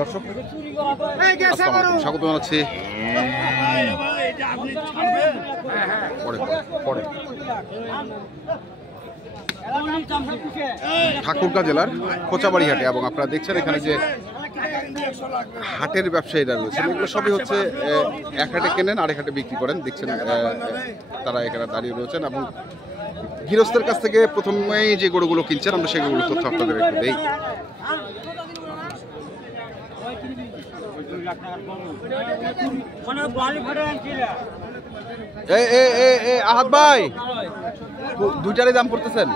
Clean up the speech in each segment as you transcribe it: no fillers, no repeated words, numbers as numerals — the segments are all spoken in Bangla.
দর্শক স্বাগত জানাচ্ছি ঠাকুরগাঁ জেলার কোচাবাড়ি হাটে, এবং আপনারা দেখছেন এখানে যে হাটের ব্যবসায়ীরা রয়েছেন, এগুলো সবই হচ্ছে এক হাটে কেনেন আরেক হাটে বিক্রি করেন। দেখছেন তারা এখানে দাঁড়িয়ে রয়েছেন এবং গৃহস্থের কাছ থেকে প্রথমেই যে গরুগুলো কিনছেন আমরা সেগুলো তথ্য আপনাদের একটু দেই। আহাদ ভাই, দুইটারই দাম করতেছেন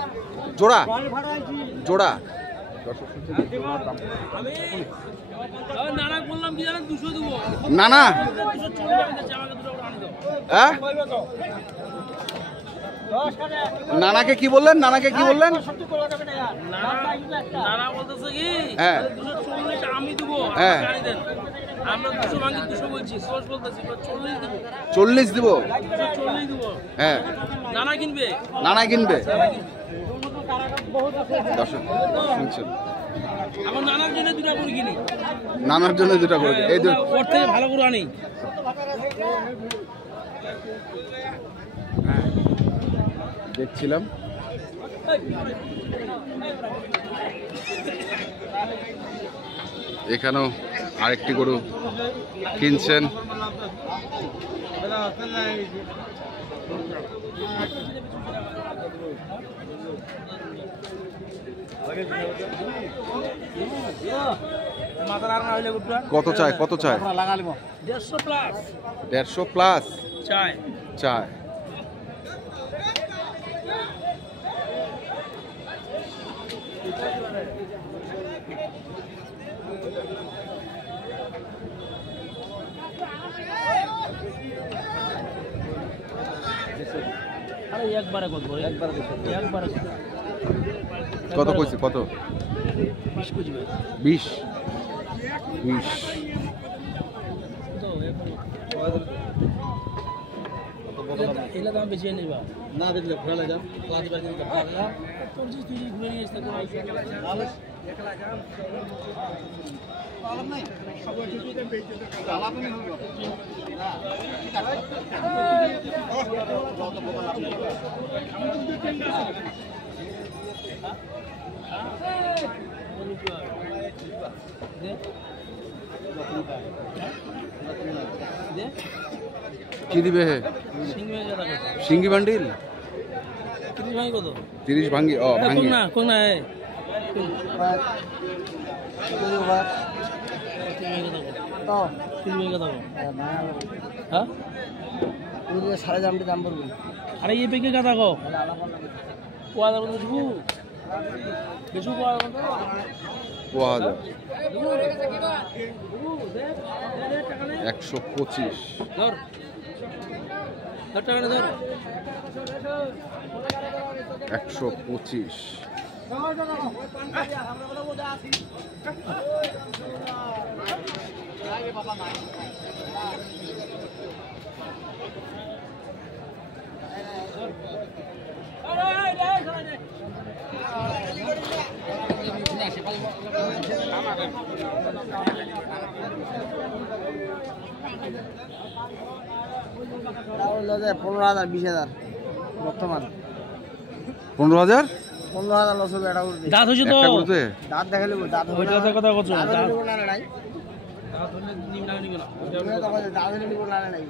জোড়া জোড়া? নানা নানাকে কি বললেন? নানাকে কি বললেন? হ্যাঁ হ্যাঁ 40 দিব। হ্যাঁ নানা কিনবে, নানা কিনবে। শুনছেন নানার জন্য দুটা করে এই ভালো করে আনি। দেখছিলাম এখানেও আরেকটি গরু কিনছেন। কত চায়? কত চায়? 150 প্লাস চায়। চায় কত কইছে? কত? 20 দাম বেশি নিবা না দেখলে ঘোরালে যান ক্লাস বাড়ি দিতে পারলা 25 30 ঘুরে নিয়ে আসতে কোনো আলাপ নাই। সব কিছুতে বেঁচে তো আলাপ নেই হলো না। ঠিক আছে যত বলা কি দিবে? সিঙ্গি বান্ডিল 30 ভাঙ্গি। ও ভাঙ্গি না কোন না তো 30 টাকা দাও। হ্যাঁ পুরো সাড়ে দামটি দাম বলবো। আরে এই পেকে কথা কও কোয়া দাও বুঝবো বেশু কোয়া কোয়া দাও 125 ধর টাকা ধর 125 15,000 20,000 বর্তমান 15,000 লস হবে। দাঁত হয়েছে তো দাঁত দেখালে দাঁত কথা কত দাঁত হলে নাই দাঁত হলে নিম না নিব না দাঁত হলে নিব না নাই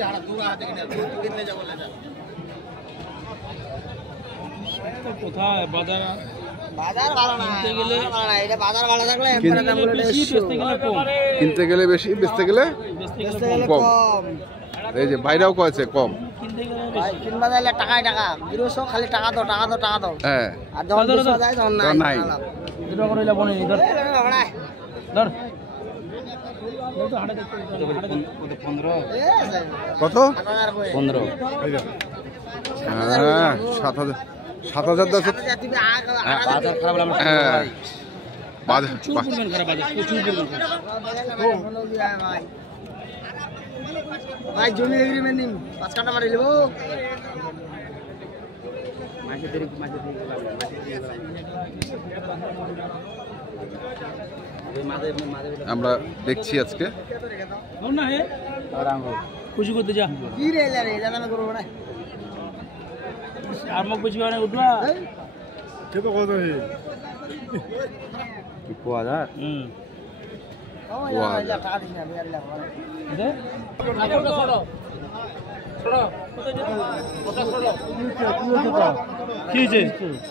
যারা দূর হাতে কিনে যাব না কোথায় বাজার বাজার ভালো না এটা বাজার ভালো থাকলে কিনতে গেলে বেশি বেচতে গেলে কম। এই যে বাইরেও কয়েছে কম কিনবা যাইলে টাকায় টাকা গিরোসো খালি টাকা দাও টাকা দাও টাকা দাও। হ্যাঁ আর যখন দুশো যায় তখন নাই দুটো করে বনে ধর ধর কত 15 হ্যাঁ 7,000 7,000 বাজার খারাপ বাজার ভাই জমি এগ্রিমেন্ট নিন 5 কাটা মারি নেব আমরা দেখছি আজকে খুশি করতে যা আর মুখ বেশি মানে উঠবা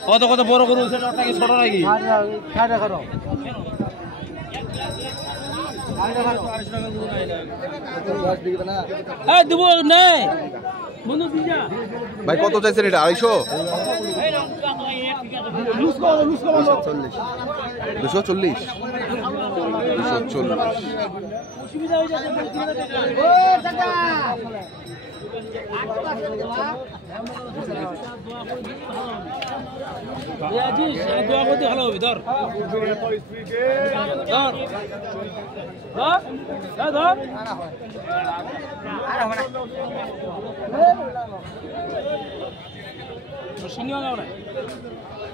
কত কত বড় করু সেটা নাকি ছোট নাকি দেবো নেই বন্ধু ভাই কত চাইছেন এটা 250 240 অসুবিধা হয়ে যাচ্ছে দোয়া করতে ভালো হবে ধর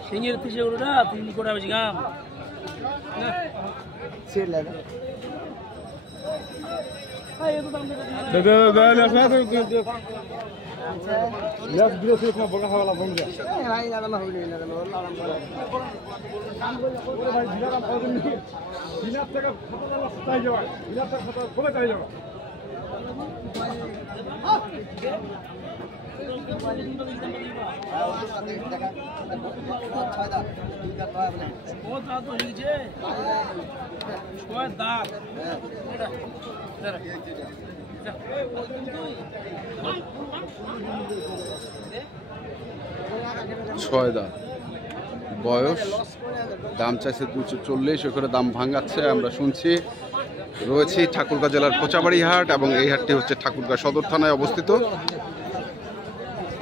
সিংহের পিছিয়ে ওটা 3 কোটা বেশি গাম ছয় দাঁত বয়স, দাম চাইছে 240, ওখানে দাম ভাঙাচ্ছে আমরা শুনছি। রয়েছি ঠাকুরগাঁও জেলার কোচাবাড়ি হাট এবং এই হাটটি হচ্ছে ঠাকুরগাঁও সদর থানায় অবস্থিত।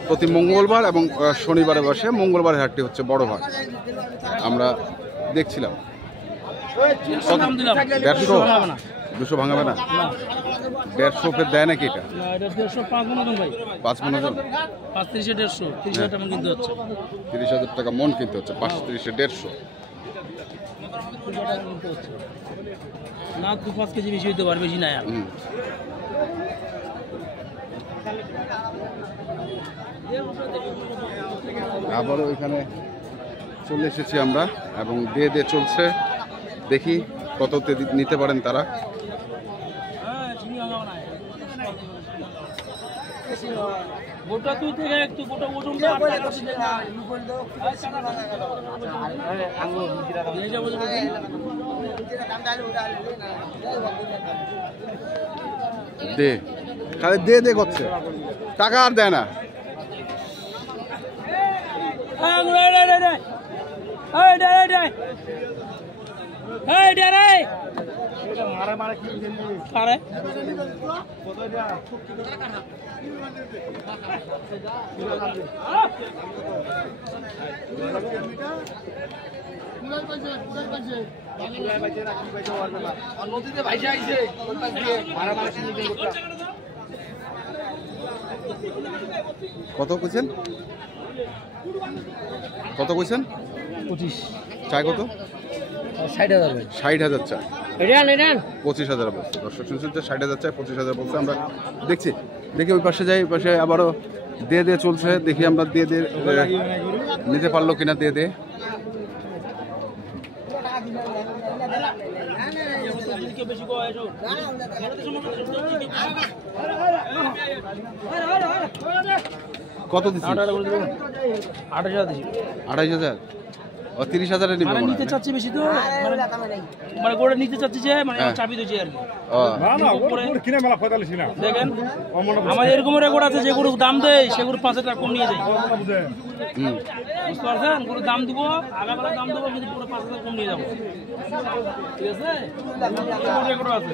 প্রতি মঙ্গলবার এবং শনিবারে বসে। মঙ্গলবারের হাটটি হচ্ছে বড় হাট। আমরা দেখছিলাম 150 200 ভাঙাবে না, 150 ফের দেয় নাকি এটা? 5 মন ওজন, 30,000 টাকা মন কিনতে হচ্ছে। 35,000 না 2-5 কেজি বেশি হইতে পারে, বেশি না। আবারও এখানে চলে এসেছি আমরা এবং দিয়ে চলছে। দেখি কততে নিতে পারেন তারা। গোটা তুই থেকে একটু গোটা ওজন দে, খালি দে করছে, টাকা আর দেয় না। কত কইছেন? কত কইছেন? 25 চাই কত? 60,000 60,000 চাই। 25,000 বলছে। দর্শক শুনছেন যে 60,000 চাই, 25,000 বলছে। আমরা দেখছি, দেখি ওই পাশে যাই। ওই পাশে আবারও দিয়ে চলছে। দেখি আমরা দিয়ে নিতে পারলো কিনা। দিয়ে কত দিচ্ছি? 28,000। ও 30,000 নিবে মানে নিতে চাচ্ছি বেশি তো, মানে গোড়া নিতে চাচ্ছি যে মানে চাবি দিয়েছি আর কি। না না গোড়া কিনে মেলা 45 না। দেখেন আমাদের এরকম গোড়া আছে যে গরু দাম দেয় সেগুলো 5 টাকা কম নিয়ে যায়। বুঝতে পারছেন? গরু দাম দিব, আগাবেলা দাম দেবো, কিন্তু পুরো 5 টাকা কম নিয়ে যাবো। ঠিক আছে? গরু আছে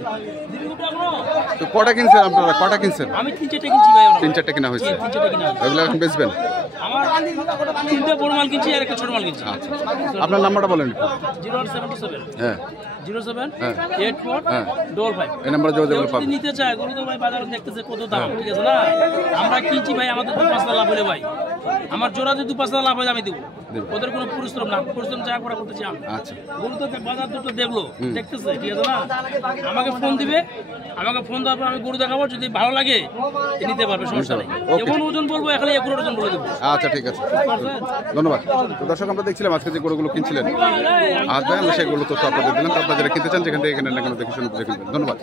তো কটা কিনছেন আপনারা? কটা কিনছেন? আমি 3-4টা কিনছি ভাই। 3-4টা কিনা হয়েছে। 3-4টা কিনা। এগুলো এখন বেচবেন? আমার 3টা বড় মাল কিনছি আর একটা ছোট মাল কিনছি। আচ্ছা, আপনার নাম্বারটা বলেন। 08727 হ্যাঁ 07 8455। এই নাম্বারে যোগাযোগ করতে পারবেন। নিতে চায় গরু তো ভাই বাজারে দেখতেছে কত দাম, ঠিক আছে না? আমরা কিনছি ভাই, আমাদের তো 5 লাভ হলে ভাই আমার জোড়া যদি 5,000 লাভ হয় আমি দেবো। দেবো। ওদের কোনো পরিশ্রম না, পরিশ্রম যা করা করতেছি আমি। আচ্ছা গরু তো বাজার দুটো দেখলো, দেখতেছে, ঠিক আছে না? আমাকে ফোন দিবে, আমাকে ফোন দেওয়ার পর আমি গরু দেখাবো, যদি ভালো লাগে নিতে পারবে, সমস্যা নেই। Okay. যেমন ওজন বলবো এখানে 1 ওজন বলে দেবো। আচ্ছা ঠিক আছে, ধন্যবাদ। তো দর্শক আমরা দেখছিলাম আজকে যে গরুগুলো কিনছিলেন আজ ভাই, আমরা সেগুলো তো আপনাদের দিলাম। তো আপনারা যারা কিনতে চান যেখান থেকে এখানে না কেন দেখে শুনে বুঝে কিনবেন। ধন্যবাদ।